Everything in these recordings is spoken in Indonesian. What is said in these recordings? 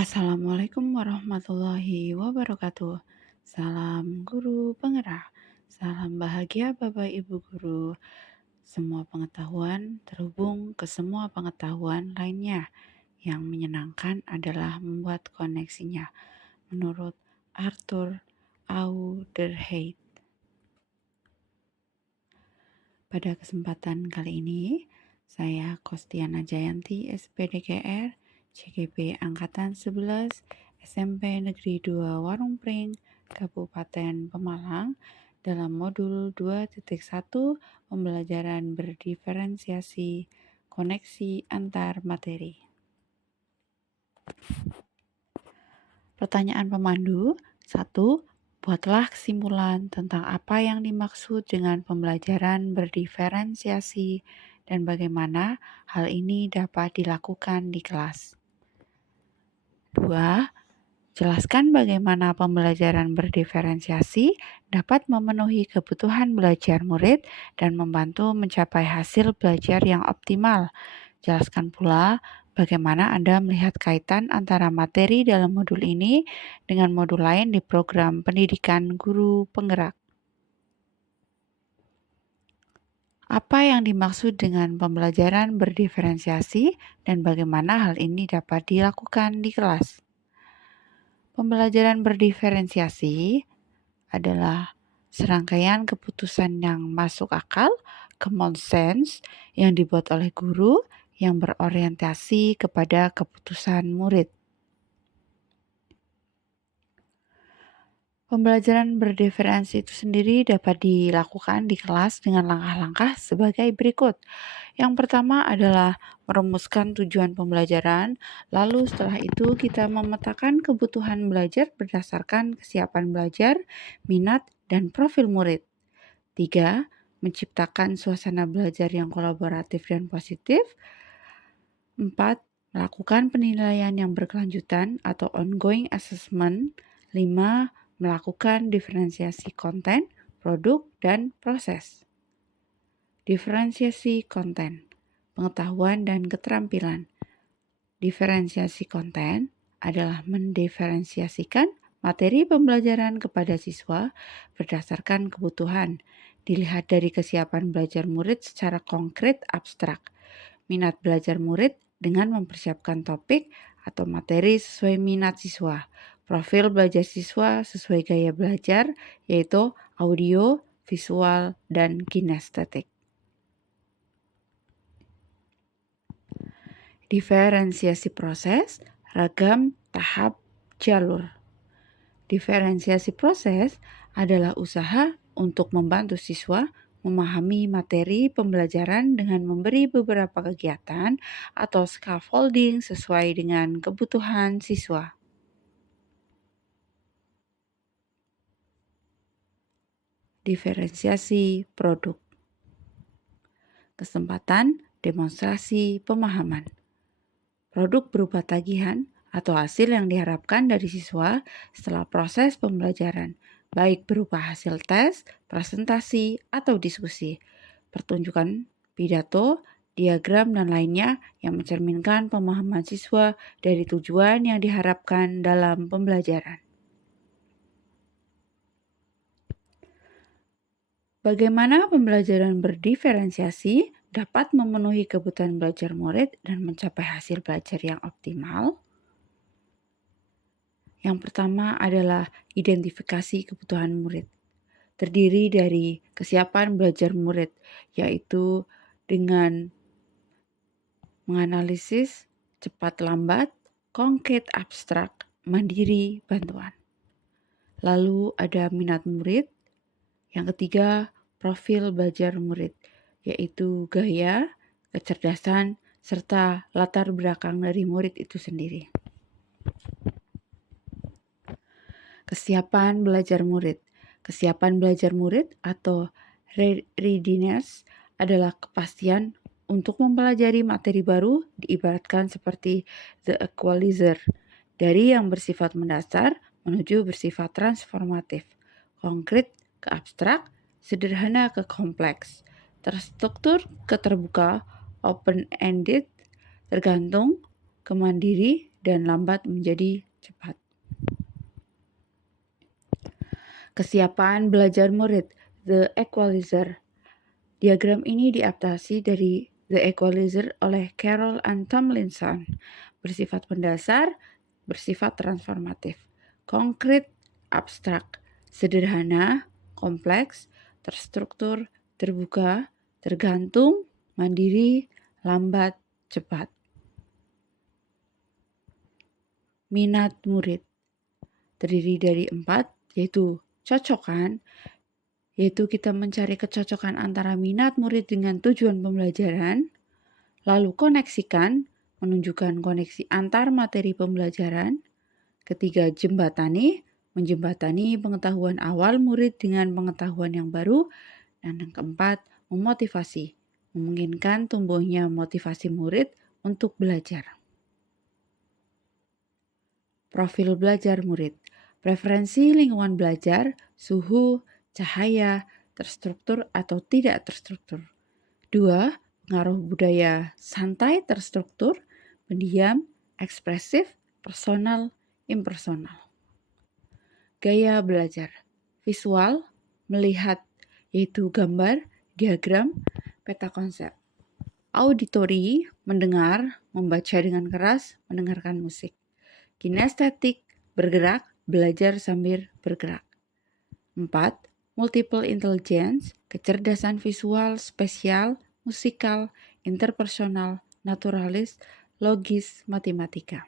Assalamualaikum warahmatullahi wabarakatuh. Salam guru penggerak. Salam bahagia Bapak Ibu guru. Semua pengetahuan terhubung ke semua pengetahuan lainnya. Yang menyenangkan adalah membuat koneksinya. Menurut Arthur Auderheid. Pada kesempatan kali ini, saya Kostiana Jayanti, SPDKR, CGP Angkatan 11, SMP Negeri 2 Warungpring, Kabupaten Pemalang, dalam modul 2.1 pembelajaran berdiferensiasi koneksi antar materi. Pertanyaan pemandu 1. Buatlah kesimpulan tentang apa yang dimaksud dengan pembelajaran berdiferensiasi dan bagaimana hal ini dapat dilakukan di kelas. 2. Jelaskan bagaimana pembelajaran berdiferensiasi dapat memenuhi kebutuhan belajar murid dan membantu mencapai hasil belajar yang optimal. Jelaskan pula bagaimana Anda melihat kaitan antara materi dalam modul ini dengan modul lain di program pendidikan guru penggerak. Apa yang dimaksud dengan pembelajaran berdiferensiasi dan bagaimana hal ini dapat dilakukan di kelas? Pembelajaran berdiferensiasi adalah serangkaian keputusan yang masuk akal, common sense, yang dibuat oleh guru yang berorientasi kepada keputusan murid. Pembelajaran berdiferensi itu sendiri dapat dilakukan di kelas dengan langkah-langkah sebagai berikut. Yang pertama adalah merumuskan tujuan pembelajaran, lalu setelah itu kita memetakan kebutuhan belajar berdasarkan kesiapan belajar, minat, dan profil murid. 3. Menciptakan suasana belajar yang kolaboratif dan positif. 4. Melakukan penilaian yang berkelanjutan atau ongoing assessment. 5. Melakukan diferensiasi konten, produk, dan proses. Diferensiasi konten, pengetahuan dan keterampilan. Diferensiasi konten adalah mendiferensiasikan materi pembelajaran kepada siswa berdasarkan kebutuhan, dilihat dari kesiapan belajar murid secara konkret abstrak, minat belajar murid dengan mempersiapkan topik atau materi sesuai minat siswa, profil belajar siswa sesuai gaya belajar, yaitu audio, visual, dan kinestetik. Diferensiasi proses, ragam, tahap, jalur. Diferensiasi proses adalah usaha untuk membantu siswa memahami materi pembelajaran dengan memberi beberapa kegiatan atau scaffolding sesuai dengan kebutuhan siswa. Diferensiasi produk. Kesempatan demonstrasi pemahaman. Produk berupa tagihan atau hasil yang diharapkan dari siswa setelah proses pembelajaran, baik berupa hasil tes, presentasi, atau diskusi, pertunjukan pidato, diagram, dan lainnya yang mencerminkan pemahaman siswa dari tujuan yang diharapkan dalam pembelajaran. Bagaimana pembelajaran berdiferensiasi dapat memenuhi kebutuhan belajar murid dan mencapai hasil belajar yang optimal? Yang pertama adalah identifikasi kebutuhan murid. Terdiri dari kesiapan belajar murid, yaitu dengan menganalisis cepat lambat, konkret abstrak, mandiri bantuan. Lalu ada minat murid. Yang ketiga, profil belajar murid, yaitu gaya, kecerdasan, serta latar belakang dari murid itu sendiri. Kesiapan belajar murid. Kesiapan belajar murid atau readiness adalah kepastian untuk mempelajari materi baru, diibaratkan seperti the equalizer, dari yang bersifat mendasar menuju bersifat transformatif, konkret ke abstrak, sederhana ke kompleks, terstruktur ke terbuka, open-ended, tergantung, ke mandiri, dan lambat menjadi cepat. Kesiapan belajar murid, The Equalizer. Diagram ini diadaptasi dari The Equalizer oleh Carroll and Tomlinson. Bersifat mendasar, bersifat transformatif, konkret, abstrak, sederhana, kompleks, terstruktur, terbuka, tergantung, mandiri, lambat, cepat. Minat murid terdiri dari 4, yaitu cocokan, yaitu kita mencari kecocokan antara minat murid dengan tujuan pembelajaran. Lalu koneksikan, menunjukkan koneksi antar materi pembelajaran. Ketiga, jembatani, menjembatani pengetahuan awal murid dengan pengetahuan yang baru. Dan yang keempat, memotivasi, memungkinkan tumbuhnya motivasi murid untuk belajar. Profil belajar murid, preferensi lingkungan belajar, suhu, cahaya, terstruktur atau tidak terstruktur. 2. Pengaruh budaya santai terstruktur, pendiam, ekspresif, personal, impersonal. Gaya belajar, visual, melihat, yaitu gambar, diagram, peta konsep. Auditory, mendengar, membaca dengan keras, mendengarkan musik. Kinestetik, bergerak, belajar sambil bergerak. 4. Multiple intelligence, kecerdasan visual, spesial, musikal, interpersonal, naturalis, logis, matematika.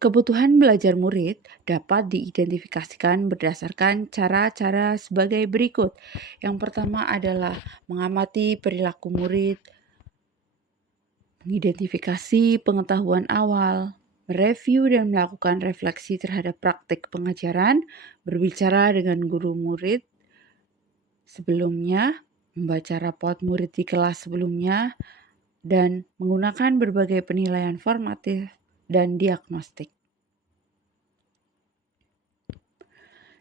Kebutuhan belajar murid dapat diidentifikasikan berdasarkan cara-cara sebagai berikut. Yang pertama adalah mengamati perilaku murid, mengidentifikasi pengetahuan awal, mereview dan melakukan refleksi terhadap praktik pengajaran, berbicara dengan guru murid sebelumnya, membaca rapot murid di kelas sebelumnya, dan menggunakan berbagai penilaian formatif dan diagnostik.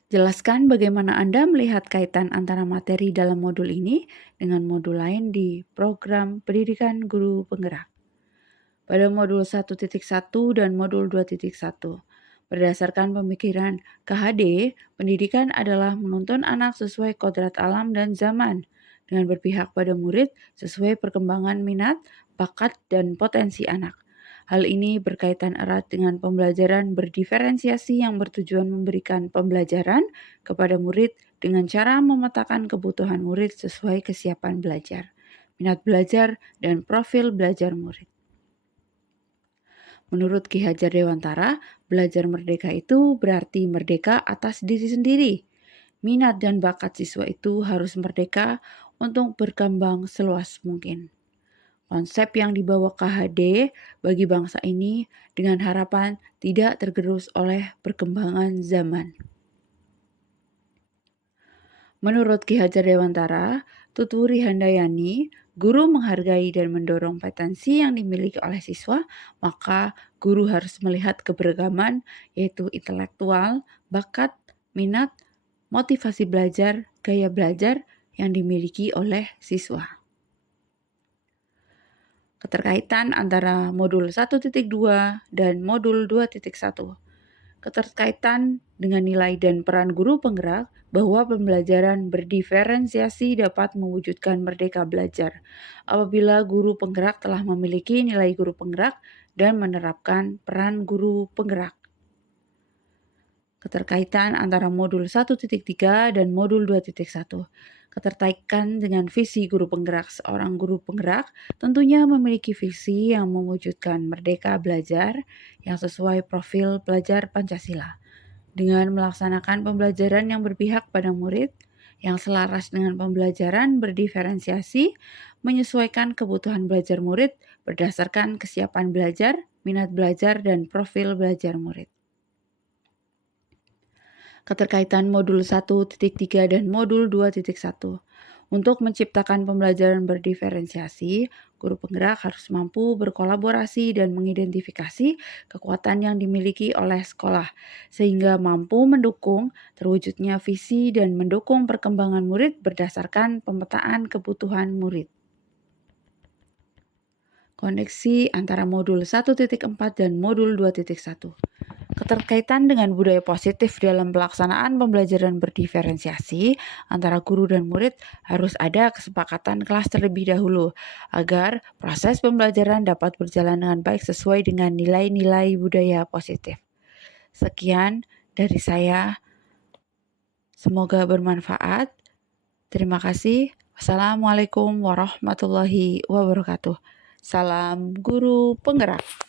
Jelaskan bagaimana Anda melihat kaitan antara materi dalam modul ini dengan modul lain di program pendidikan guru penggerak. Pada modul 1.1 dan modul 2.1, berdasarkan pemikiran KHD, pendidikan adalah menuntun anak sesuai kodrat alam dan zaman, dengan berpihak pada murid sesuai perkembangan minat, bakat, dan potensi anak. Hal ini berkaitan erat dengan pembelajaran berdiferensiasi yang bertujuan memberikan pembelajaran kepada murid dengan cara memetakan kebutuhan murid sesuai kesiapan belajar, minat belajar, dan profil belajar murid. Menurut Ki Hajar Dewantara, belajar merdeka itu berarti merdeka atas diri sendiri. Minat dan bakat siswa itu harus merdeka untuk berkembang seluas mungkin. Konsep yang dibawa KHD bagi bangsa ini dengan harapan tidak tergerus oleh perkembangan zaman. Menurut Ki Hajar Dewantara, Tutwuri Handayani, guru menghargai dan mendorong potensi yang dimiliki oleh siswa, maka guru harus melihat keberagaman, yaitu intelektual, bakat, minat, motivasi belajar, gaya belajar yang dimiliki oleh siswa. Keterkaitan antara modul 1.2 dan modul 2.1. Keterkaitan dengan nilai dan peran guru penggerak bahwa pembelajaran berdiferensiasi dapat mewujudkan merdeka belajar apabila guru penggerak telah memiliki nilai guru penggerak dan menerapkan peran guru penggerak. Keterkaitan antara modul 1.3 dan modul 2.1. Keterkaitan dengan visi guru penggerak. Seorang guru penggerak tentunya memiliki visi yang mewujudkan merdeka belajar yang sesuai profil pelajar Pancasila. Dengan melaksanakan pembelajaran yang berpihak pada murid, yang selaras dengan pembelajaran berdiferensiasi, menyesuaikan kebutuhan belajar murid berdasarkan kesiapan belajar, minat belajar, dan profil belajar murid. Keterkaitan modul 1.3 dan modul 2.1. Untuk menciptakan pembelajaran berdiferensiasi, guru penggerak harus mampu berkolaborasi dan mengidentifikasi kekuatan yang dimiliki oleh sekolah, sehingga mampu mendukung terwujudnya visi dan mendukung perkembangan murid berdasarkan pemetaan kebutuhan murid. koneksi antara modul 1.4 dan modul 2.1. Keterkaitan dengan budaya positif dalam pelaksanaan pembelajaran berdiferensiasi antara guru dan murid harus ada kesepakatan kelas terlebih dahulu agar proses pembelajaran dapat berjalan dengan baik sesuai dengan nilai-nilai budaya positif. Sekian dari saya, semoga bermanfaat. Terima kasih. Wassalamualaikum warahmatullahi wabarakatuh. Salam guru penggerak.